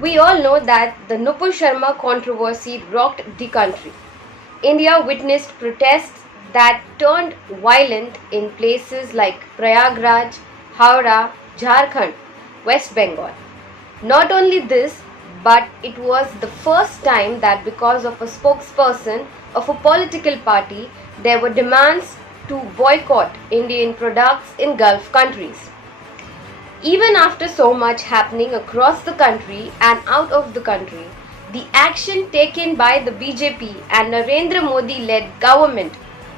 We all know that the Nupur Sharma controversy rocked the country. India witnessed protests that turned violent in places like Prayagraj, Howrah, Jharkhand, West Bengal. Not only this, but it was the first time that because of a spokesperson of a political party, there were demands to boycott Indian products in Gulf countries. Even after so much happening across the country and out of the country, the action taken by the BJP and Narendra Modi led government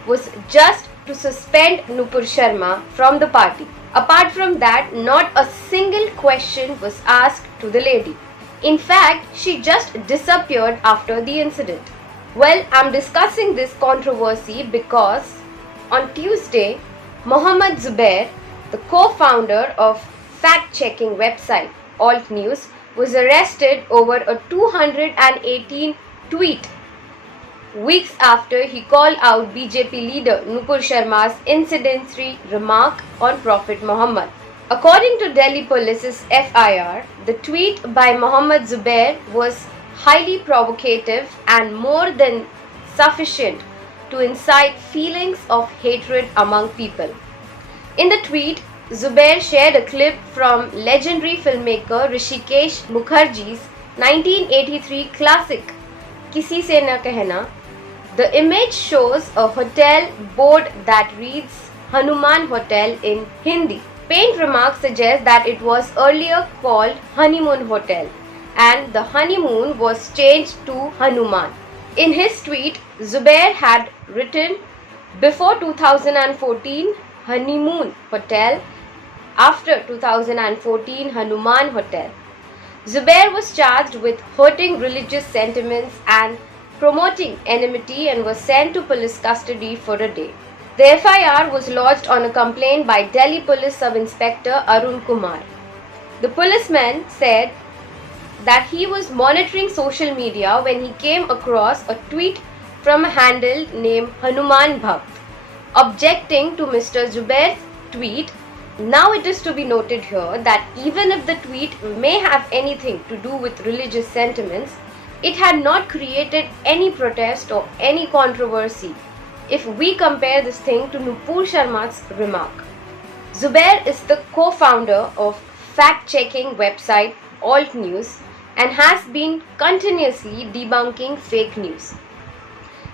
was just to suspend Nupur Sharma from the party. Apart from that, not a single question was asked to the lady. In fact, she just disappeared after the incident. Well, I'm discussing this controversy because on Tuesday, Mohammed Zubair, the co-founder of fact-checking website altnews, was arrested over a 218 tweet weeks after he called out BJP leader Nupur Sharma's incendiary remark on Prophet Muhammad. According to Delhi Police's FIR, the tweet by Mohammed Zubair was highly provocative and more than sufficient to incite feelings of hatred among people. In the tweet, Zubair shared a clip from legendary filmmaker Rishikesh Mukherjee's 1983 classic Kisi Se Na Kehna. The image shows a hotel board that reads Hanuman Hotel in Hindi. Paint remarks suggest that it was earlier called Honeymoon Hotel and the honeymoon was changed to Hanuman. In his tweet, Zubair had written, "Before 2014, Honeymoon Hotel. After 2014, Hanuman Hotel." Zubair was charged with hurting religious sentiments and promoting enmity and was sent to police custody for a day. The FIR was lodged on a complaint by Delhi Police Sub-Inspector Arun Kumar. The policeman said that he was monitoring social media when he came across a tweet from a handle named Hanuman Bhakt. Objecting to Mr. Zubair's tweet, now it is to be noted here that even if the tweet may have anything to do with religious sentiments, it had not created any protest or any controversy if we compare this thing to Nupur Sharma's remark. Zubair is the co-founder of fact-checking website altnews and has been continuously debunking fake news.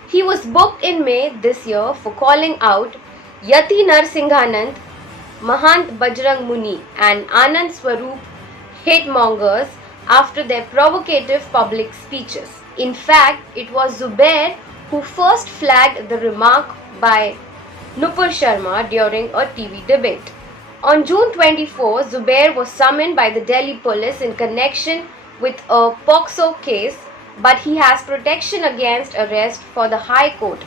He was booked in May this year for calling out Yati Narsinghanand, Mahant Bajrang Muni and Anand Swarup hate mongers after their provocative public speeches. In fact, it was Zubair who first flagged the remark by Nupur Sharma during a TV debate. On June 24, Zubair was summoned by the Delhi police in connection with a POCSO case, but he has protection against arrest for the High Court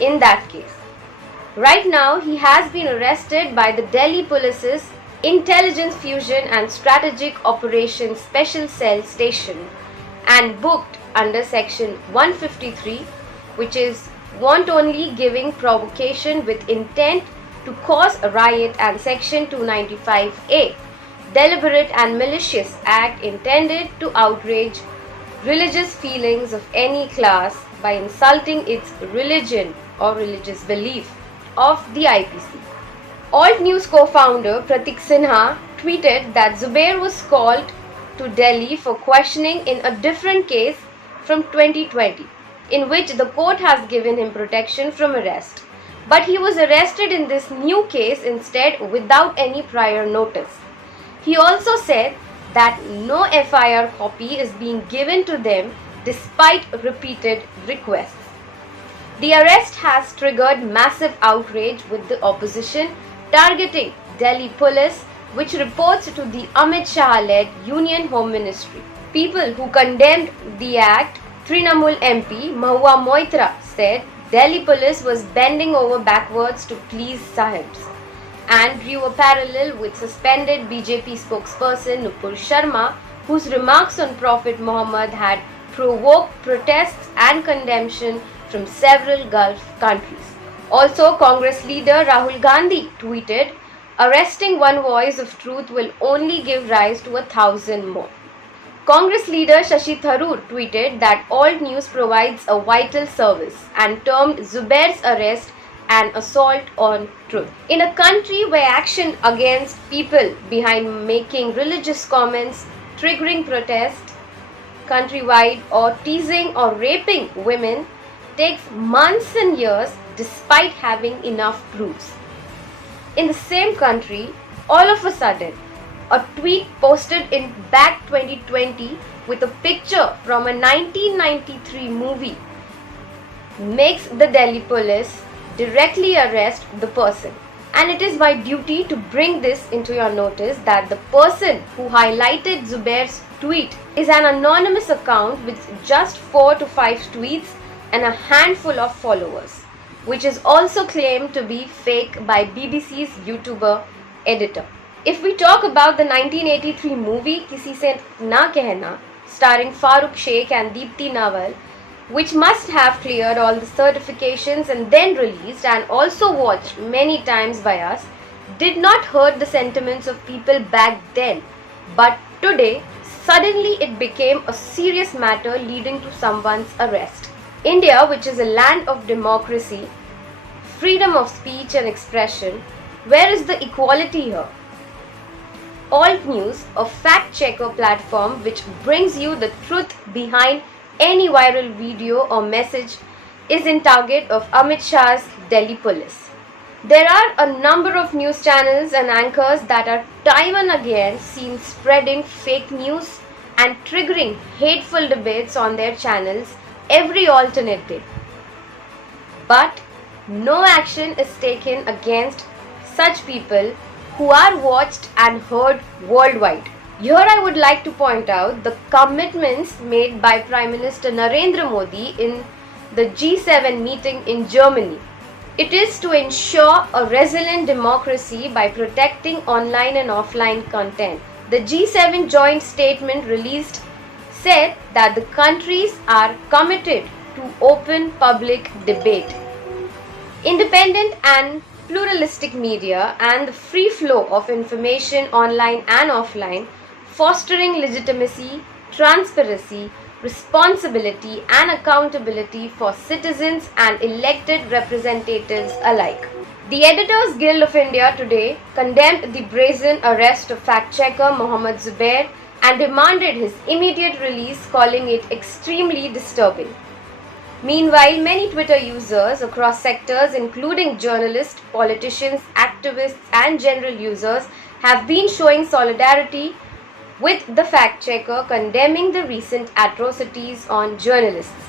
in that case. Right now, he has been arrested by the Delhi Police's Intelligence Fusion and Strategic Operations Special Cell Station and booked under Section 153, which is want only giving provocation with intent to cause a riot, and Section 295A, deliberate and malicious act intended to outrage religious feelings of any class by insulting its religion or religious belief of the IPC. altnews co-founder Pratik Sinha tweeted that Zubair was called to Delhi for questioning in a different case from 2020, in which the court has given him protection from arrest. But he was arrested in this new case instead without any prior notice. He also said that no FIR copy is being given to them despite repeated requests. The arrest has triggered massive outrage with the opposition targeting Delhi police, which reports to the Amit Shah-led Union Home Ministry. People who condemned the act, Trinamool MP Mahua Moitra said Delhi police was bending over backwards to please Sahibs, and drew a parallel with suspended BJP spokesperson Nupur Sharma, whose remarks on Prophet Muhammad had provoked protests and condemnation from several Gulf countries. Also, Congress leader Rahul Gandhi tweeted, "Arresting one voice of truth will only give rise to 1,000 more." Congress leader Shashi Tharoor tweeted that altnews provides a vital service and termed Zubair's arrest an assault on truth. In a country where action against people behind making religious comments, triggering protests countrywide, or teasing or raping women takes months and years despite having enough proofs. In the same country, all of a sudden, a tweet posted in back 2020 with a picture from a 1993 movie makes the Delhi police directly arrest the person. And it is my duty to bring this into your notice that the person who highlighted Zubair's tweet is an anonymous account with just 4 to 5 tweets and a handful of followers, which is also claimed to be fake by BBC's YouTuber editor. If we talk about the 1983 movie Kisi Se Na Kehna, starring Farooq Sheikh and Deepti Nawal, which must have cleared all the certifications and then released and also watched many times by us, did not hurt the sentiments of people back then. But today, suddenly it became a serious matter leading to someone's arrest. India, which is a land of democracy, freedom of speech and expression, where is the equality here? altnews, a fact-checker platform which brings you the truth behind any viral video or message, is in target of Amit Shah's Delhi police. There are a number of news channels and anchors that are time and again seen spreading fake news and triggering hateful debates on their channels every alternate day. But no action is taken against such people who are watched and heard worldwide. Here I would like to point out the commitments made by Prime Minister Narendra Modi in the G7 meeting in Germany. It is to ensure a resilient democracy by protecting online and offline content. The G7 joint statement released said that the countries are committed to open public debate, independent and pluralistic media, and the free flow of information online and offline, fostering legitimacy, transparency, responsibility and accountability for citizens and elected representatives alike. The Editors Guild of India today condemned the brazen arrest of fact-checker Mohammed Zubair and demanded his immediate release, calling it extremely disturbing. Meanwhile, many Twitter users across sectors, including journalists, politicians, activists, and general users, have been showing solidarity with the fact-checker, condemning the recent atrocities on journalists.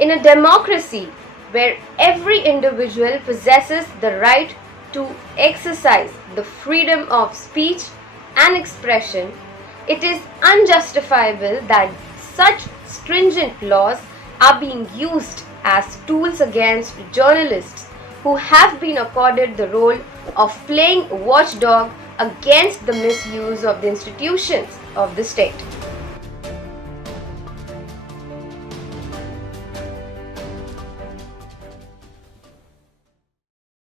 In a democracy where every individual possesses the right to exercise the freedom of speech and expression, it is unjustifiable that such stringent laws are being used as tools against journalists who have been accorded the role of playing watchdog against the misuse of the institutions of the state.